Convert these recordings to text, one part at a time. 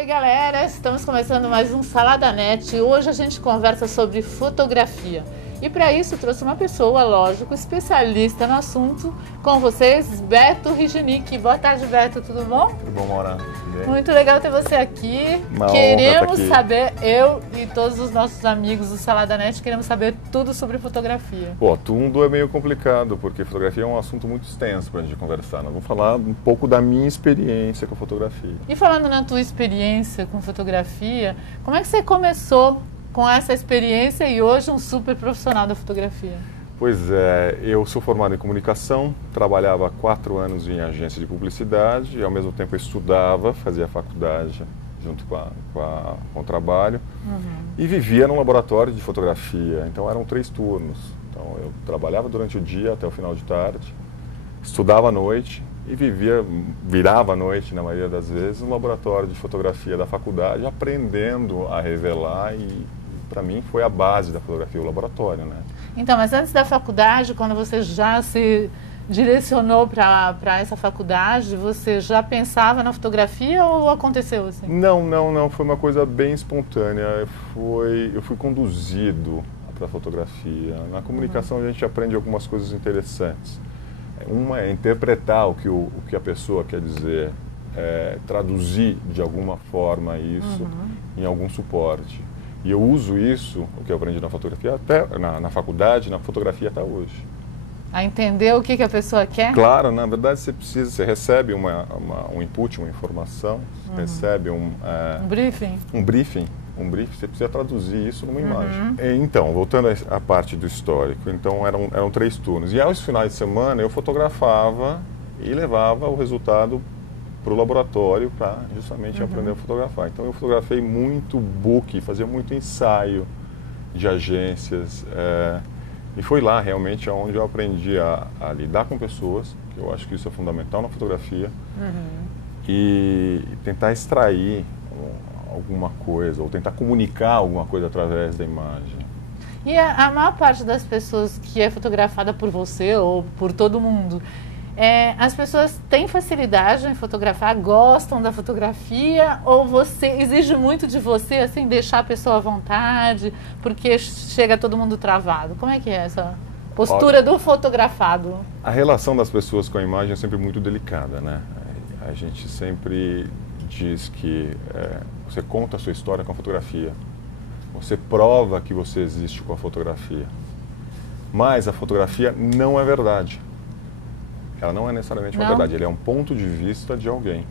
Oi galera, estamos começando mais um Salada Net e hoje a gente conversa sobre fotografia. E para isso trouxe uma pessoa, lógico, especialista no assunto, com vocês, Beto Rigenic. Boa tarde, Beto, tudo bom? Tudo bom, Maura? Muito legal ter você aqui. Queremos saber, eu e todos os nossos amigos do Salada Net, queremos saber tudo sobre fotografia. Pô, tudo é meio complicado, porque fotografia é um assunto muito extenso para a gente conversar. Nós vamos falar um pouco da minha experiência com fotografia. E falando na tua experiência com fotografia, como é que você começou com essa experiência e hoje um super profissional da fotografia? Pois é, eu sou formado em comunicação, trabalhava há 4 anos em agência de publicidade e ao mesmo tempo eu estudava, fazia faculdade junto com o trabalho e vivia num laboratório de fotografia, então eram 3 turnos. Então eu trabalhava durante o dia até o final de tarde, estudava à noite e virava à noite na maioria das vezes no laboratório de fotografia da faculdade, aprendendo a revelar e para mim foi a base da fotografia, o laboratório, né? Então, mas antes da faculdade, quando você já se direcionou para essa faculdade, você já pensava na fotografia ou aconteceu assim? Não, foi uma coisa bem espontânea. Eu fui conduzido para a fotografia. Na comunicação a gente aprende algumas coisas interessantes. Uma é interpretar o que a pessoa quer dizer, traduzir de alguma forma isso em algum suporte. E eu uso isso, o que eu aprendi na fotografia, até na faculdade, na fotografia até hoje. A entender o que a pessoa quer? Claro, na verdade você recebe um input, uma informação, você recebe um briefing, você precisa traduzir isso numa imagem. Então, voltando à parte do histórico, então eram 3 turnos. E aos finais de semana eu fotografava e levava o resultado para o laboratório para justamente aprender a fotografar. Então eu fotografei muito book, fazia muito ensaio de agências e foi lá realmente onde eu aprendi a lidar com pessoas, que eu acho que isso é fundamental na fotografia, e tentar extrair alguma coisa, ou tentar comunicar alguma coisa através da imagem. E a maior parte das pessoas que é fotografada por você ou por todo mundo, as pessoas têm facilidade em fotografar, gostam da fotografia, ou você exige muito de você, assim, deixar a pessoa à vontade, porque chega todo mundo travado? Como é que é essa postura do fotografado? A relação das pessoas com a imagem é sempre muito delicada, né? A gente sempre diz que você conta a sua história com a fotografia, você prova que você existe com a fotografia, mas a fotografia não é verdade. Ela não é necessariamente uma verdade, ele é um ponto de vista de alguém.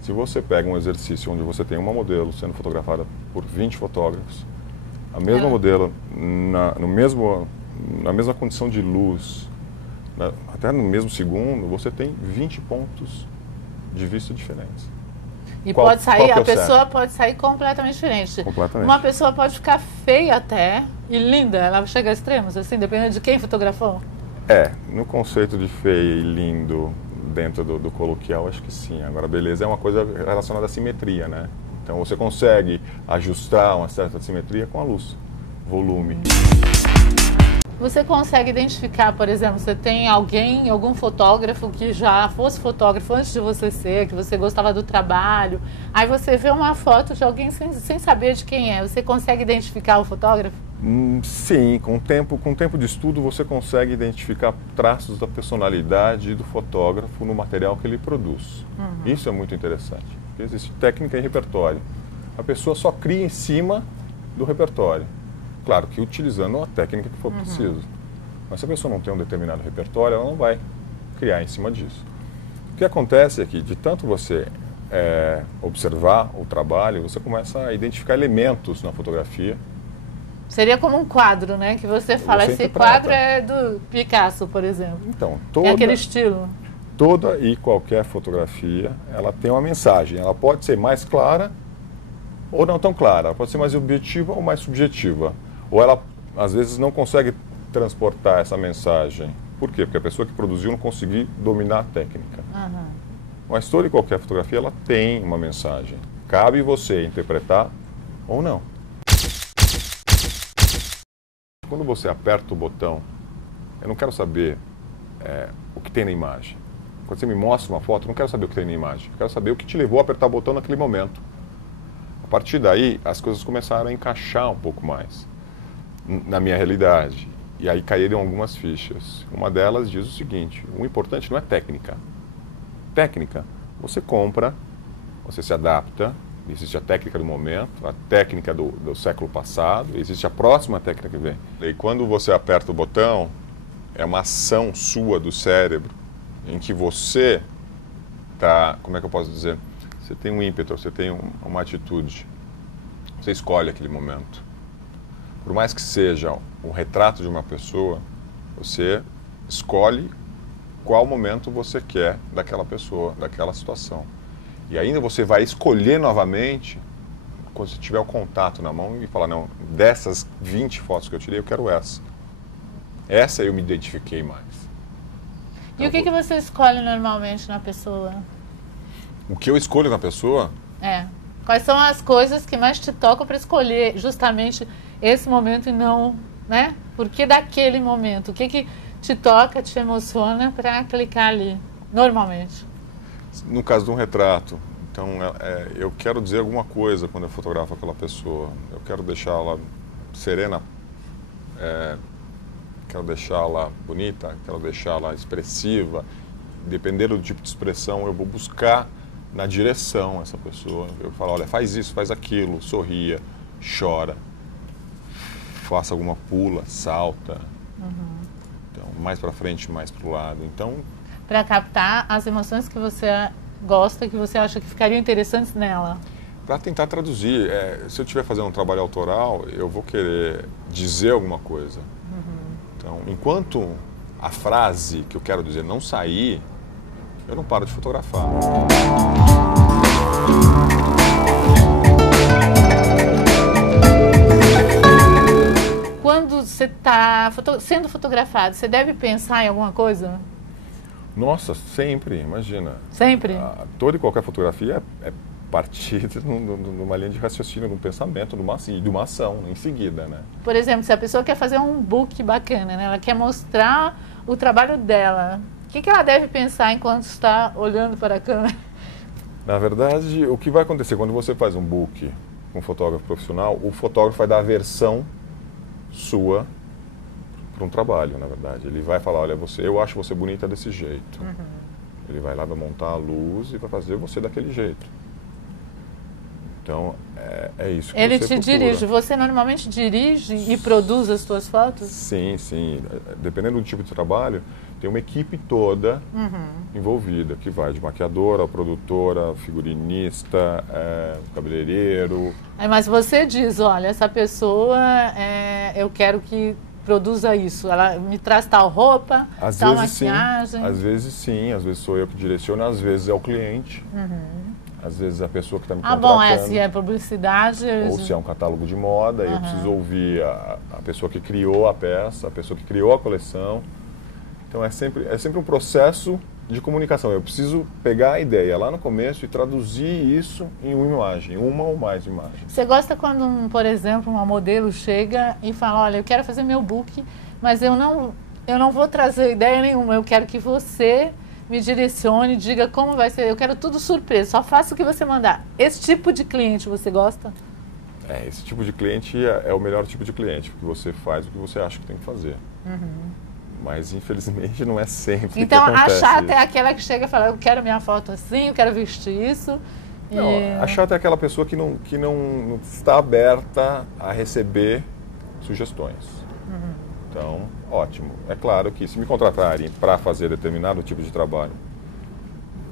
Se você pega um exercício onde você tem uma modelo sendo fotografada por 20 fotógrafos, a mesma modelo, na mesma condição de luz, até no mesmo segundo, você tem 20 pontos de vista diferentes. E pode sair, a pessoa pode sair completamente diferente. Completamente. Uma pessoa pode ficar feia até e linda, ela chega a extremos, assim, dependendo de quem fotografou. No conceito de feio e lindo dentro do coloquial, acho que sim. Agora, beleza é uma coisa relacionada à simetria, né? Então, você consegue ajustar uma certa simetria com a luz, volume. Você consegue identificar, por exemplo, você tem algum fotógrafo que já fosse fotógrafo antes de você ser, que você gostava do trabalho, aí você vê uma foto de alguém sem saber de quem é, você consegue identificar o fotógrafo? Sim, com o tempo de estudo você consegue identificar traços da personalidade do fotógrafo no material que ele produz. Isso é muito interessante, porque existe técnica e repertório. A pessoa só cria em cima do repertório. Claro que utilizando a técnica que for preciso. Mas se a pessoa não tem um determinado repertório, ela não vai criar em cima disso. O que acontece é que, de tanto você observar o trabalho, você começa a identificar elementos na fotografia. Seria como um quadro, né? Que você fala, esse quadro é do Picasso, por exemplo. Então, é aquele estilo. Toda e qualquer fotografia, ela tem uma mensagem. Ela pode ser mais clara ou não tão clara. Ela pode ser mais objetiva ou mais subjetiva. Ou ela, às vezes, não consegue transportar essa mensagem. Por quê? Porque a pessoa que produziu não conseguiu dominar a técnica. Mas toda e qualquer fotografia, ela tem uma mensagem. Cabe você interpretar ou não. Quando você aperta o botão, eu não quero saber o que tem na imagem. Quando você me mostra uma foto, eu não quero saber o que tem na imagem. Eu quero saber o que te levou a apertar o botão naquele momento. partir daí, as coisas começaram a encaixar um pouco mais na minha realidade. E aí caíram algumas fichas. Uma delas diz o seguinte: o importante não é técnica. Técnica, você compra, você se adapta, existe a técnica do momento, a técnica do século passado, existe a próxima técnica que vem. E quando você aperta o botão, é uma ação sua do cérebro, em que você está, como é que eu posso dizer? Você tem um ímpeto, você tem uma atitude, você escolhe aquele momento. Por mais que seja um retrato de uma pessoa, você escolhe qual momento você quer daquela pessoa, daquela situação. E ainda você vai escolher novamente quando você tiver o contato na mão e falar, não, dessas 20 fotos que eu tirei, eu quero essa. Essa eu me identifiquei mais. E o que você escolhe normalmente na pessoa? O que eu escolho na pessoa? Quais são as coisas que mais te tocam para escolher justamente esse momento e não, né? Por que daquele momento? O que te toca, te emociona para clicar ali, normalmente? No caso de um retrato, então eu quero dizer alguma coisa quando eu fotografo aquela pessoa. Eu quero deixá-la serena, quero deixá-la bonita, quero deixá-la expressiva. Dependendo do tipo de expressão, eu vou buscar na direção essa pessoa. Eu falo, olha, faz isso, faz aquilo, sorria, chora, faça alguma pula, salta. Então, mais para frente, mais para o lado. Então, para captar as emoções que você gosta, que você acha que ficariam interessantes nela. Para tentar traduzir. Se eu estiver fazendo um trabalho autoral, eu vou querer dizer alguma coisa. Então, enquanto a frase que eu quero dizer não sair, eu não paro de fotografar. Quando você está sendo fotografado, você deve pensar em alguma coisa? Nossa, sempre, imagina. Sempre? Toda e qualquer fotografia é partir de uma linha de raciocínio, de um pensamento, de uma ação em seguida, né? Por exemplo, se a pessoa quer fazer um book bacana, né? Ela quer mostrar o trabalho dela, o que ela deve pensar enquanto está olhando para a câmera? Na verdade, o que vai acontecer quando você faz um book com um fotógrafo profissional, o fotógrafo vai dar a versão sua para um trabalho, na verdade. Ele vai falar, olha, eu acho você bonita desse jeito. Ele vai lá, vai montar a luz e vai fazer você daquele jeito. Então, é isso que ele você te procura. dirige. Você normalmente dirige e produz as suas fotos? Sim, sim. Dependendo do tipo de trabalho, tem uma equipe toda envolvida, que vai de maquiadora, produtora, figurinista, cabeleireiro. Mas você diz, olha, essa pessoa, eu quero que produza isso. Ela me traz tal roupa, tal maquiagem. Às vezes sim, às vezes sou eu que direciono, às vezes é o cliente. Às vezes a pessoa que está me contratando. Se é publicidade... Ou se é um catálogo de moda, eu preciso ouvir a pessoa que criou a peça, a pessoa que criou a coleção. Então é sempre um processo de comunicação. Eu preciso pegar a ideia lá no começo e traduzir isso em uma imagem, uma ou mais imagens. Você gosta quando, por exemplo, uma modelo chega e fala, olha, eu quero fazer meu book, mas eu não vou trazer ideia nenhuma, eu quero que você me direcione, diga como vai ser, eu quero tudo surpresa, só faça o que você mandar. Esse tipo de cliente você gosta? Esse tipo de cliente é o melhor tipo de cliente, porque você faz o que você acha que tem que fazer. Mas, infelizmente, não é sempre então, que acontece. Então, a chata é aquela que chega e fala, eu quero minha foto assim, eu quero vestir isso. Não, a chata é aquela pessoa que não está aberta a receber sugestões. Então, ótimo. É claro que se me contratarem para fazer determinado tipo de trabalho,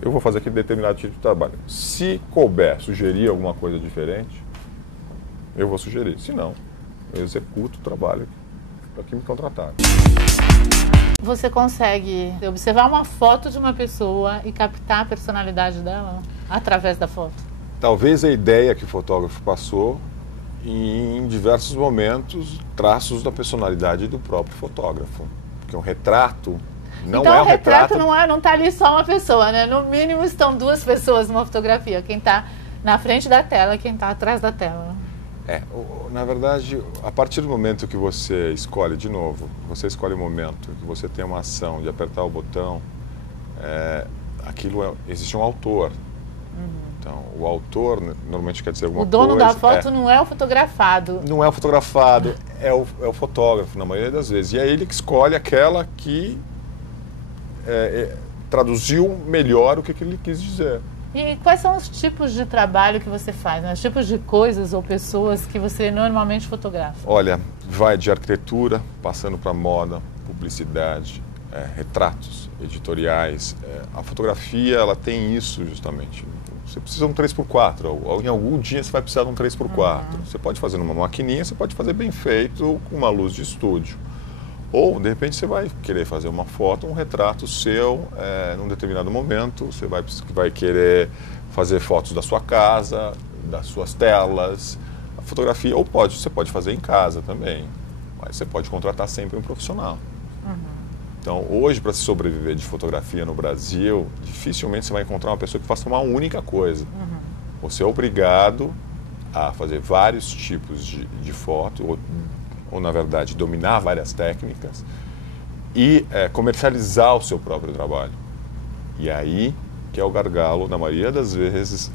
eu vou fazer aquele determinado tipo de trabalho. Se couber sugerir alguma coisa diferente, eu vou sugerir. Se não, eu executo o trabalho para que me contrataram. Você consegue observar uma foto de uma pessoa e captar a personalidade dela através da foto? Talvez a ideia que o fotógrafo passou em diversos momentos, traços da personalidade do próprio fotógrafo. Porque um retrato não então, é um retrato. Não está ali só uma pessoa, né? No mínimo estão duas pessoas numa fotografia. Quem está na frente da tela e quem está atrás da tela. Na verdade, a partir do momento que você escolhe, de novo, você escolhe o momento, que você tem uma ação de apertar o botão, existe um autor. Então, o autor normalmente quer dizer alguma coisa. O dono da foto não é o fotografado. Não é o fotografado, é o fotógrafo, na maioria das vezes. E é ele que escolhe aquela que traduziu melhor o que ele quis dizer. E quais são os tipos de trabalho que você faz, né? Os tipos de coisas ou pessoas que você normalmente fotografa? Olha, vai de arquitetura, passando para moda, publicidade, retratos, editoriais. A fotografia, ela tem isso justamente. Você precisa de um 3x4, em algum dia você vai precisar de um 3x4. Você pode fazer numa maquininha, você pode fazer bem feito, com uma luz de estúdio. Ou, de repente, você vai querer fazer uma foto, um retrato seu, num determinado momento, você vai querer fazer fotos da sua casa, das suas telas, a fotografia, ou você pode fazer em casa também, mas você pode contratar sempre um profissional. Então, hoje, para se sobreviver de fotografia no Brasil, dificilmente você vai encontrar uma pessoa que faça uma única coisa. Você é obrigado a fazer vários tipos de foto, ou, na verdade, dominar várias técnicas e comercializar o seu próprio trabalho. E aí que é o gargalo, na maioria das vezes,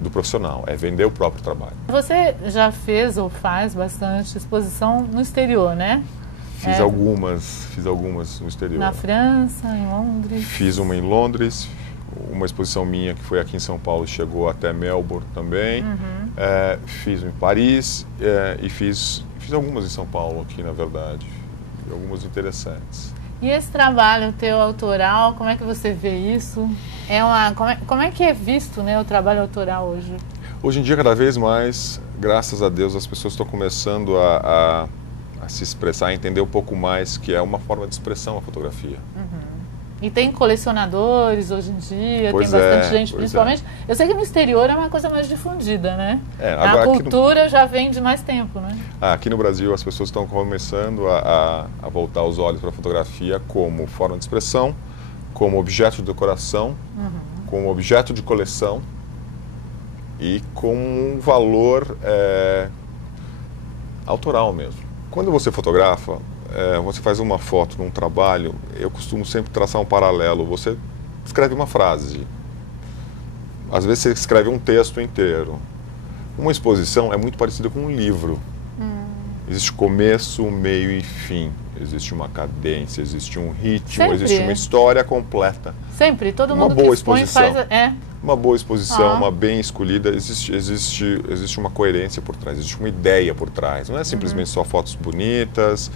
do profissional, é vender o próprio trabalho. Você já fez ou faz bastante exposição no exterior, né? Fiz algumas no exterior. Na França, em Londres? Fiz uma em Londres, uma exposição minha que foi aqui em São Paulo, chegou até Melbourne também. Fiz em Paris e fiz algumas em São Paulo aqui, na verdade, algumas interessantes. E esse trabalho teu autoral, como é que você vê isso? Como é que é visto, né, o trabalho autoral hoje? Hoje em dia, cada vez mais, graças a Deus, as pessoas estão começando a se expressar, a entender um pouco mais que é uma forma de expressão a fotografia. E tem colecionadores hoje em dia, tem bastante gente, principalmente. Eu sei que no exterior é uma coisa mais difundida, né? Agora, a cultura já vem de mais tempo, né? Aqui no Brasil as pessoas estão começando a voltar os olhos para a fotografia como forma de expressão, como objeto de decoração, como objeto de coleção e com um valor autoral mesmo. Quando você fotografa, você faz uma foto num trabalho, eu costumo sempre traçar um paralelo. Você escreve uma frase, às vezes você escreve um texto inteiro. Uma exposição é muito parecida com um livro. Existe começo, meio e fim. Existe uma cadência, existe um ritmo, sempre, existe uma história completa. Sempre, todo mundo que expõe faz... Uma boa exposição, uma bem escolhida, existe uma coerência por trás, existe uma ideia por trás. Não é simplesmente só fotos bonitas,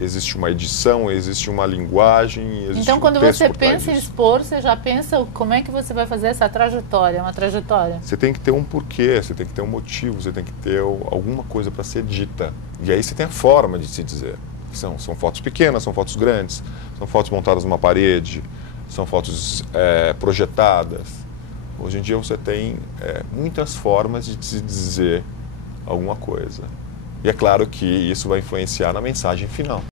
existe uma edição, existe uma linguagem, existe Então, quando você pensa em disso. expor, você já pensa como é que você vai fazer essa trajetória, uma trajetória? Você tem que ter um porquê, você tem que ter um motivo, você tem que ter alguma coisa para ser dita. E aí você tem a forma de se dizer. São fotos pequenas, são fotos grandes, são fotos montadas numa parede, são fotos projetadas. Hoje em dia você tem muitas formas de se dizer alguma coisa. E é claro que isso vai influenciar na mensagem final.